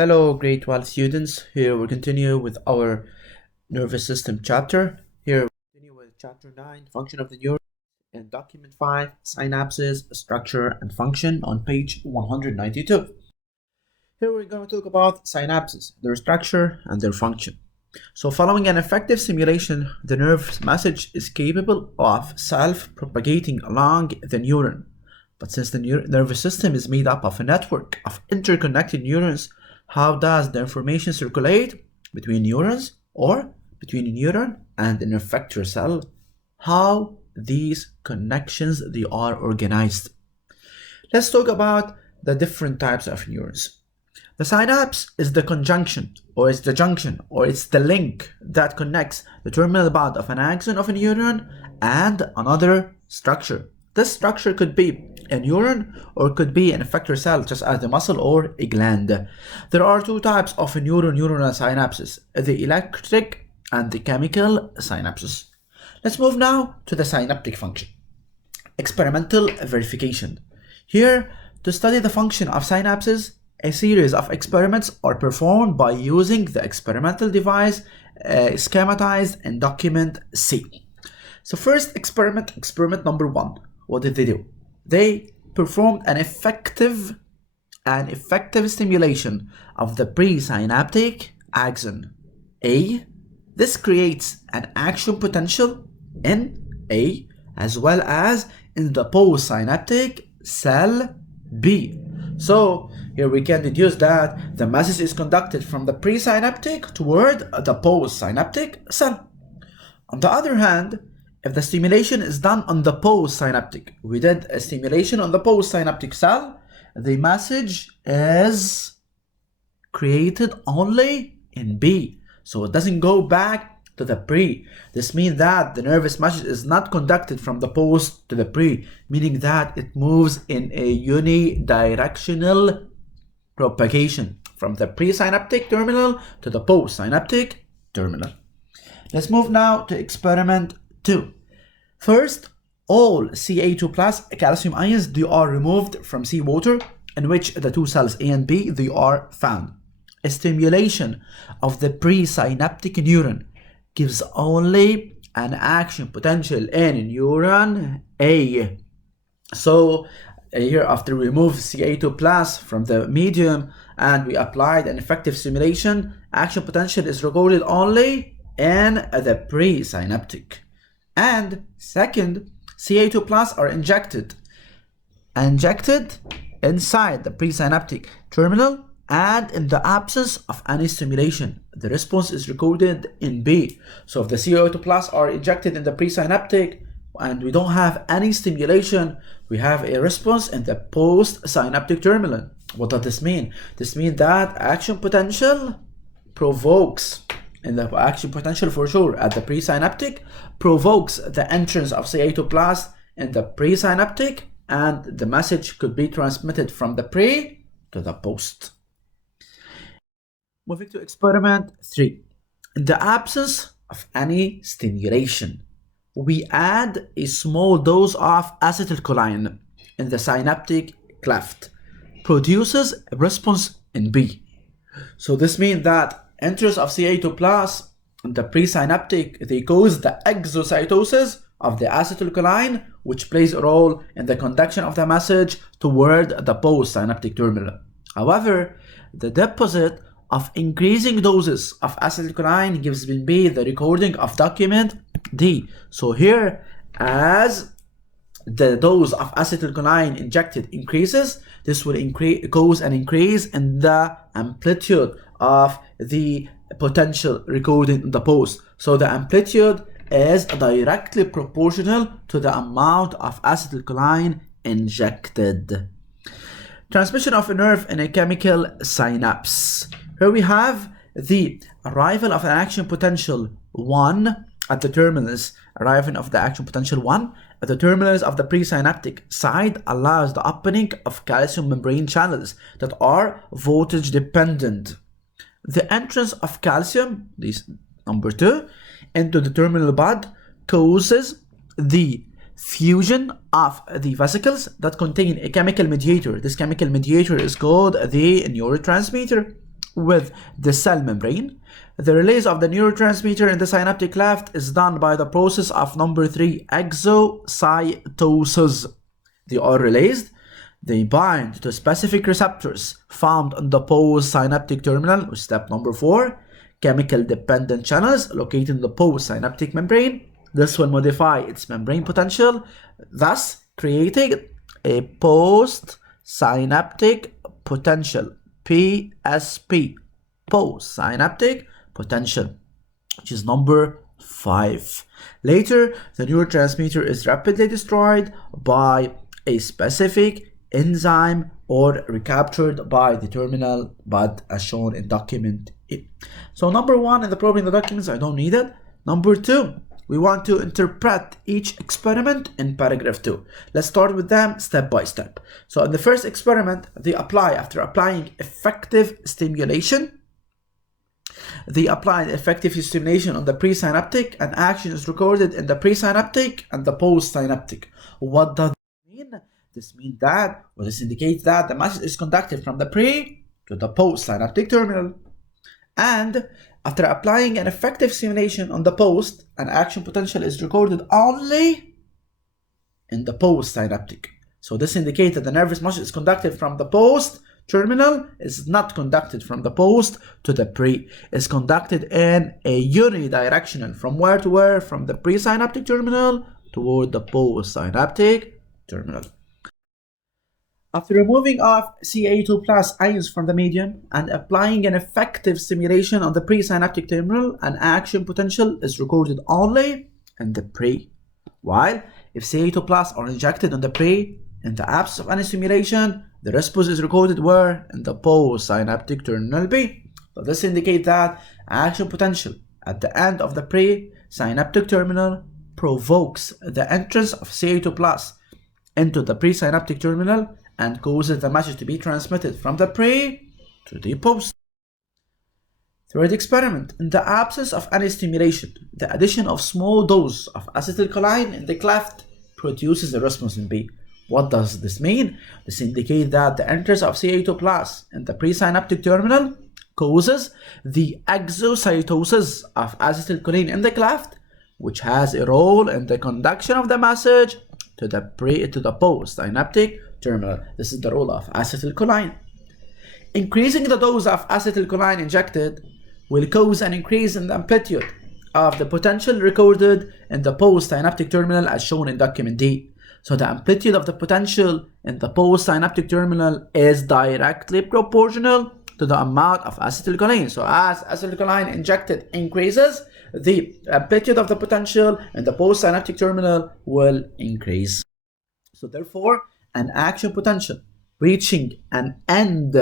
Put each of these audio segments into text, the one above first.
Hello, grade 12 students. Here we continue with our nervous system chapter. Here we continue with chapter 9, function of the neuron, and document 5, synapses, structure, and function on page 192. Here we're going to talk about synapses, their structure, and their function. So following an effective stimulation, the nerve message is capable of self-propagating along the neuron. But since the nervous system is made up of a network of interconnected neurons, how does the information circulate between neurons or between a neuron and an effector cell? How these connections they are organized. Let's talk about the different types of neurons. The synapse is the conjunction, or it's the junction, or it's the link that connects the terminal bud of an axon of a neuron and another structure. This structure could be a neuron or could be an effector cell, just as the muscle or a gland. There are two types of neuronal synapses, the electric and the chemical synapses. Let's move now to the synaptic function. Experimental verification. Here, to study the function of synapses, a series of experiments are performed by using the experimental device schematized in document C. So first experiment number 1. What did they do? They performed an effective stimulation of the presynaptic axon A. This creates an action potential in A as well as in the postsynaptic cell B. So here we can deduce that the message is conducted from the presynaptic toward the postsynaptic cell. On the other hand, if the stimulation is done on the postsynaptic, we did a stimulation on the postsynaptic cell, the message is created only in B. So it doesn't go back to the pre. This means that the nervous message is not conducted from the post to the pre, meaning that it moves in a unidirectional propagation from the presynaptic terminal to the postsynaptic terminal. Let's move now to experiment 2. First, all Ca2 plus calcium ions, they are removed from seawater in which the two cells A and B, they are found. A stimulation of the presynaptic neuron gives only an action potential in neuron A. So here after we remove Ca2 plus from the medium and we applied an effective stimulation, action potential is recorded only in the presynaptic. And second, Ca2 plus are injected inside the presynaptic terminal, and in the absence of any stimulation, the response is recorded in B. So if the Ca2 plus are injected in the presynaptic and we don't have any stimulation, we have a response in the postsynaptic terminal. What does this mean? This means that action potential provokes, in the action potential for sure at the presynaptic, provokes the entrance of Ca2 plus in the presynaptic, and the message could be transmitted from the pre to the post. Moving to experiment 3. In the absence of any stimulation, we add a small dose of acetylcholine in the synaptic cleft, produces a response in B. So this means that entrance of Ca2 plus in the presynaptic, they cause the exocytosis of the acetylcholine, which plays a role in the conduction of the message toward the postsynaptic terminal. However, the deposit of increasing doses of acetylcholine gives B the recording of document D. So here, as the dose of acetylcholine injected increases, this will cause an increase in the amplitude of the potential recorded in the post. So the amplitude is directly proportional to the amount of acetylcholine injected. Transmission of a nerve in a chemical synapse. Here we have the arrival of an action potential 1 at the terminus. Arrival of the action potential 1 at the terminus of the presynaptic side allows the opening of calcium membrane channels that are voltage dependent. The entrance of calcium, this number 2, into the terminal bud causes the fusion of the vesicles that contain a chemical mediator. This chemical mediator is called the neurotransmitter. with the cell membrane. The release of the neurotransmitter in the synaptic cleft is done by the process of number 3, exocytosis. They are released. They bind to specific receptors found in the postsynaptic terminal, with step number 4, chemical dependent channels located in the postsynaptic membrane. This will modify its membrane potential, thus creating a postsynaptic potential, PSP, postsynaptic potential, which is number 5. Later, the neurotransmitter is rapidly destroyed by a specific enzyme or recaptured by the terminal bud, as shown in document A. So number 1 in the problem in the documents, I don't need it. Number 2, we want to interpret each experiment in paragraph 2. Let's start with them step by step. So in the first experiment, they apply, after applying effective stimulation, they applied effective stimulation on the presynaptic, and action is recorded in the presynaptic and the postsynaptic. What does this mean? This means that, or this indicates that the message is conducted from the pre to the postsynaptic terminal. And after applying an effective stimulation on the post, an action potential is recorded only in the postsynaptic. So this indicates that the nervous motion is conducted from the post terminal, is not conducted from the post to the pre. It's conducted in a unidirectional, from where to where? From the presynaptic terminal toward the postsynaptic terminal. After removing off Ca2 plus ions from the medium and applying an effective stimulation on the presynaptic terminal, an action potential is recorded only in the pre. While if Ca2 plus are injected on the pre, in the absence of any stimulation, the response is recorded where? In the postsynaptic terminal B. So this indicates that action potential at the end of the presynaptic terminal provokes the entrance of Ca2 plus into the presynaptic terminal and causes the message to be transmitted from the pre to the post. Third experiment, in the absence of any stimulation, the addition of small dose of acetylcholine in the cleft produces a response in B. What does this mean? This indicates that the entrance of Ca2 plus in the presynaptic terminal causes the exocytosis of acetylcholine in the cleft, which has a role in the conduction of the message to the postsynaptic terminal. This is the role of acetylcholine. Increasing the dose of acetylcholine injected will cause an increase in the amplitude of the potential recorded in the postsynaptic terminal, as shown in document D. So the amplitude of the potential in the postsynaptic terminal is directly proportional to the amount of acetylcholine. So as acetylcholine injected increases, the amplitude of the potential in the postsynaptic terminal will increase. So therefore, an action potential reaching an end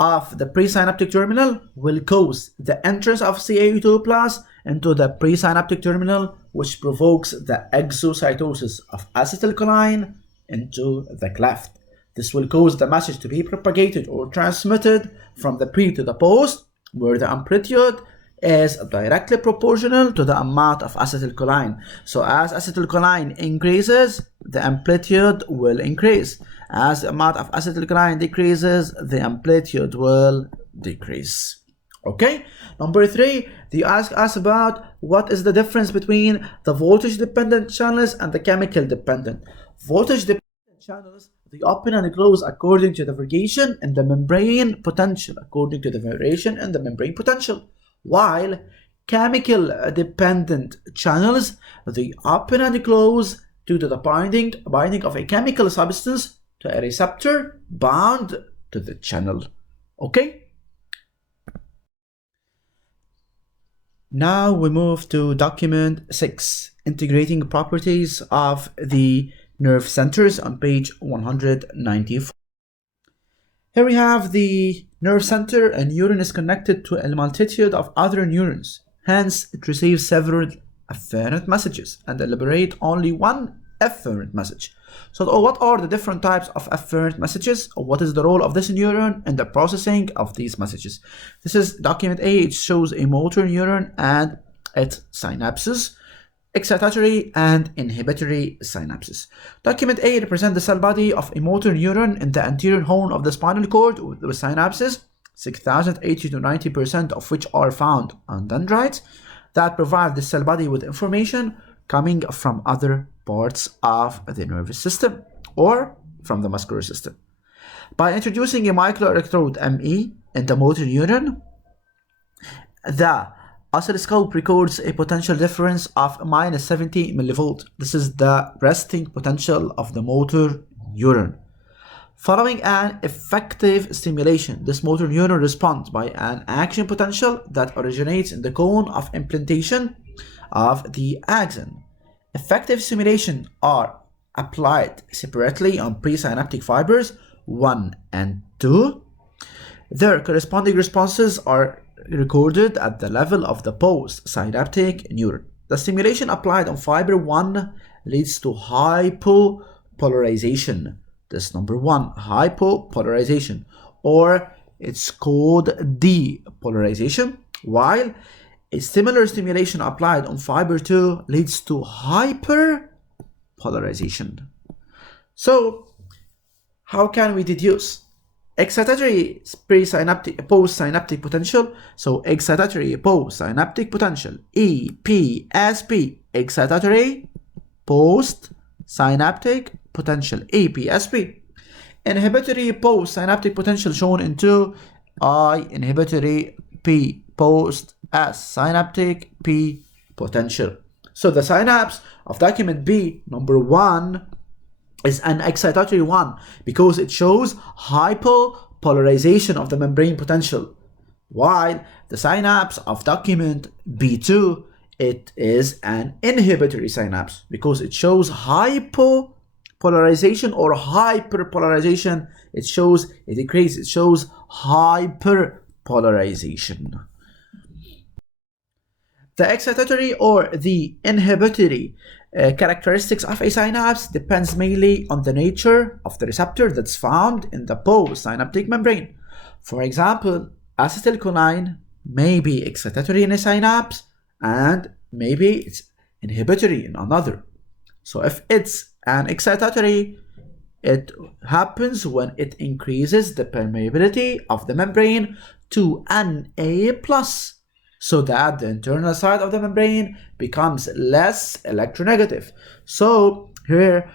of the presynaptic terminal will cause the entrance of Ca2 plus into the presynaptic terminal, which provokes the exocytosis of acetylcholine into the cleft. This will cause the message to be propagated or transmitted from the pre to the post, where the amplitude is directly proportional to the amount of acetylcholine. So as acetylcholine increases, the amplitude will increase. As the amount of acetylcholine decreases, the amplitude will decrease. Okay, number 3, they ask us about what is the difference between the voltage dependent channels and the chemical dependent. Voltage dependent channels, they open and close according to the variation in the membrane potential, while chemical dependent channels, they open and close due to the binding of a chemical substance to a receptor bound to the channel. Okay? Now we move to document 6, integrating properties of the nerve centers, on page 194. Here we have the nerve center. A neuron is connected to a multitude of other neurons. Hence, it receives several afferent messages and elaborate only one afferent message. So what are the different types of afferent messages? Or what is the role of this neuron in the processing of these messages? This is document A. It shows a motor neuron and its synapses, excitatory and inhibitory synapses. Document A represents the cell body of a motor neuron in the anterior horn of the spinal cord with synapses. 6,080 to 90% of which are found on dendrites, that provide the cell body with information coming from other parts of the nervous system or from the muscular system. By introducing a microelectrode ME in the motor neuron, the oscilloscope records a potential difference of minus 70 millivolt. This is the resting potential of the motor neuron. Following an effective stimulation, this motor neuron responds by an action potential that originates in the cone of implantation of the axon. Effective stimulation are applied separately on presynaptic fibers 1 and 2. Their corresponding responses are recorded at the level of the postsynaptic neuron. The stimulation applied on fiber 1 leads to hypopolarization. This number 1, hypopolarization, or it's called depolarization, while a similar stimulation applied on fiber 2 leads to hyperpolarization. So, how can we deduce? Excitatory postsynaptic potential. So, excitatory postsynaptic potential, EPSP, excitatory postsynaptic potential, EPSP. Inhibitory postsynaptic potential shown in 2, I inhibitory P post S synaptic P potential. So the synapse of document B number 1 is an excitatory one because it shows hypopolarization of the membrane potential, while the synapse of document B2, it is an inhibitory synapse because it shows hypopolarization or hyperpolarization. It shows hyperpolarization. The excitatory or the inhibitory characteristics of a synapse depends mainly on the nature of the receptor that's found in the postsynaptic membrane. For example, acetylcholine may be excitatory in a synapse and maybe it's inhibitory in another. So if it's an excitatory, it happens when it increases the permeability of the membrane to Na+, so that the internal side of the membrane becomes less electronegative. So here,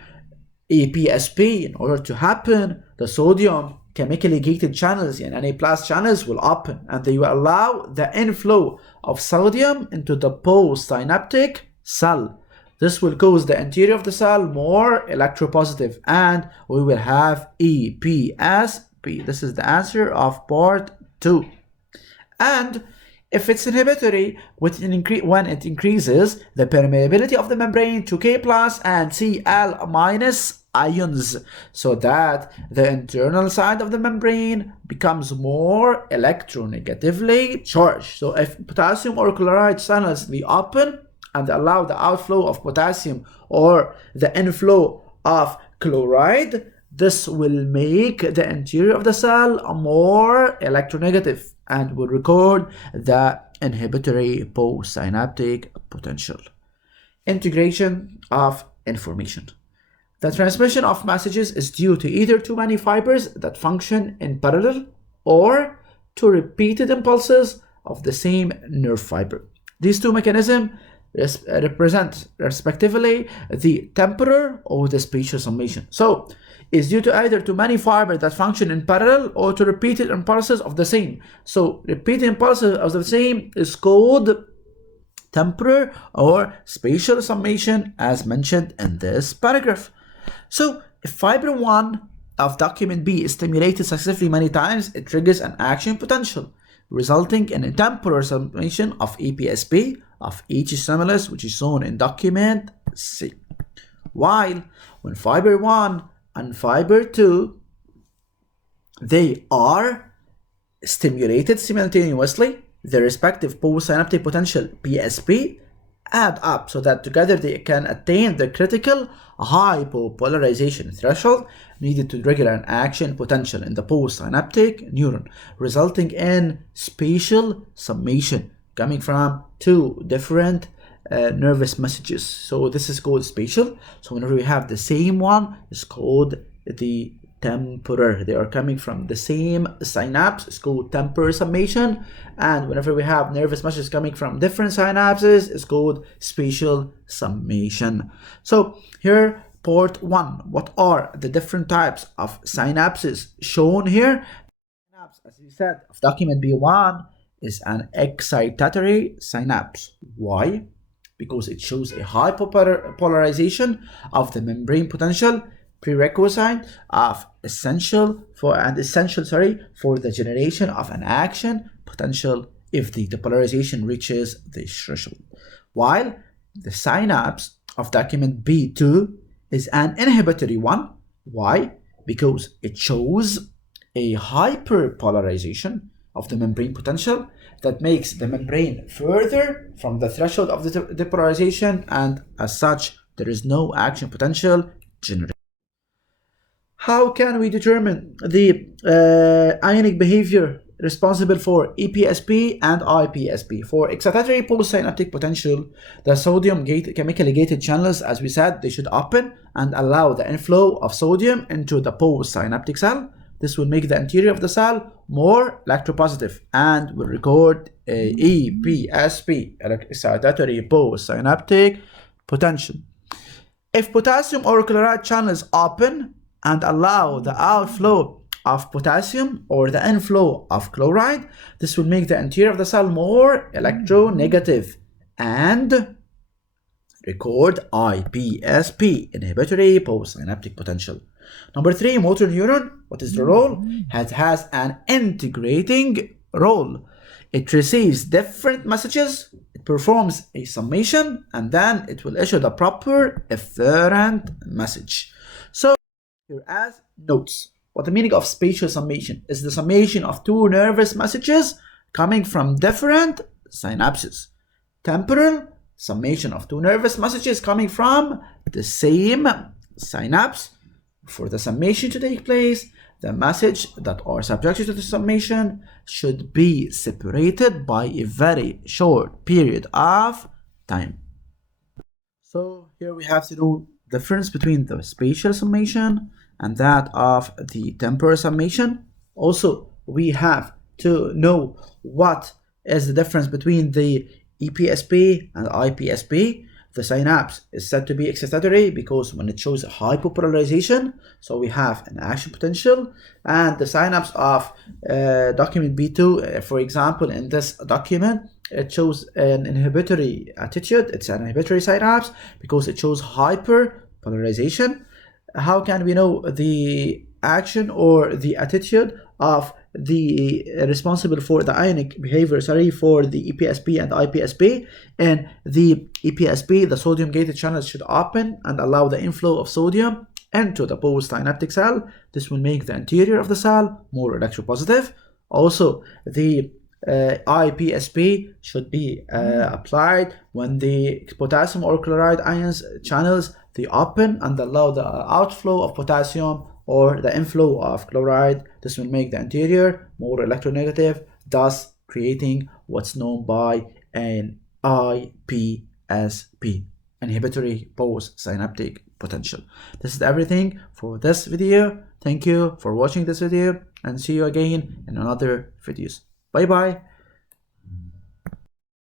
EPSP, in order to happen, the sodium chemically gated channels and Na+ channels will open, and they will allow the inflow of sodium into the postsynaptic cell. This will cause the interior of the cell more electropositive, and we will have EPSP. This is the answer of part 2. And if it's inhibitory, when it increases the permeability of the membrane to K+ and Cl- ions, so that the internal side of the membrane becomes more electronegatively charged. So if potassium or chloride channels they open and allow the outflow of potassium or the inflow of chloride, this will make the interior of the cell more electronegative and will record the inhibitory postsynaptic potential. Integration of information. The transmission of messages is due to either too many fibers that function in parallel or to repeated impulses of the same nerve fiber. These two mechanisms represent respectively the temporal or the spatial summation. So is due to either too many fibers that function in parallel or to repeated impulses of the same. So repeated impulses of the same is called temporal or spatial summation, as mentioned in this paragraph. So if fiber 1 of document B is stimulated successively many times, it triggers an action potential, resulting in a temporal summation of EPSP of each stimulus, which is shown in document C. While when fiber 1 and fiber 2, they are stimulated simultaneously, their respective postsynaptic potential PSP add up so that together they can attain the critical hypopolarization threshold needed to trigger an action potential in the postsynaptic neuron, resulting in spatial summation coming from two different nervous messages. So this is called spatial. So whenever we have the same one, it's called the temporal. They are coming from the same synapse. It's called temporal summation. And whenever we have nervous messages coming from different synapses, it's called spatial summation. So here, part 1. What are the different types of synapses shown here? Synapse, as we said, of document B1 is an excitatory synapse. Why? Because it shows a high polarization of the membrane potential, prerequisite of essential for the generation of an action potential if the depolarization reaches the threshold. While the synapse of document B2 is an inhibitory one. Why? Because it shows a hyperpolarization of the membrane potential that makes the membrane further from the threshold of the depolarization, and as such there is no action potential generated. How can we determine the ionic behavior responsible for EPSP and IPSP? For excitatory postsynaptic potential, the sodium chemically gated channels, as we said, they should open and allow the inflow of sodium into the postsynaptic cell. This will make the interior of the cell more electropositive and will record a EPSP, excitatory postsynaptic potential. If potassium or chloride channels open and allow the outflow of potassium or the inflow of chloride, this will make the interior of the cell more electronegative and record IPSP, inhibitory postsynaptic potential. Number 3, motor neuron. What is the role? It has an integrating role. It receives different messages, it performs a summation, and then it will issue the proper efferent message. So here as notes. What the meaning of spatial summation is the summation of two nervous messages coming from different synapses. Temporal, summation of two nervous messages coming from the same synapse. For the summation to take place, the messages that are subjected to the summation should be separated by a very short period of time. So here we have to do the difference between the spatial summation and that of the temporal summation. Also, we have to know what is the difference between the EPSP and IPSP. The synapse is said to be excitatory because when it shows a hyperpolarization, so we have an action potential. And the synapse of document B2, for example, in this document, it shows an inhibitory attitude. It's an inhibitory synapse because it shows hyperpolarization. How can we know the action or the attitude of the responsible for the ionic behavior, for the EPSP and IPSP? In the EPSP, the sodium gated channels should open and allow the inflow of sodium into the postsynaptic cell. This will make the interior of the cell more electropositive. Also, the IPSP should be applied when the potassium or chloride ions channels they open and allow the outflow of potassium or the inflow of chloride. This will make the interior more electronegative, thus creating what's known by an IPSP, inhibitory postsynaptic potential. This is everything for this video. Thank you for watching this video and see you again in another videos. Bye bye.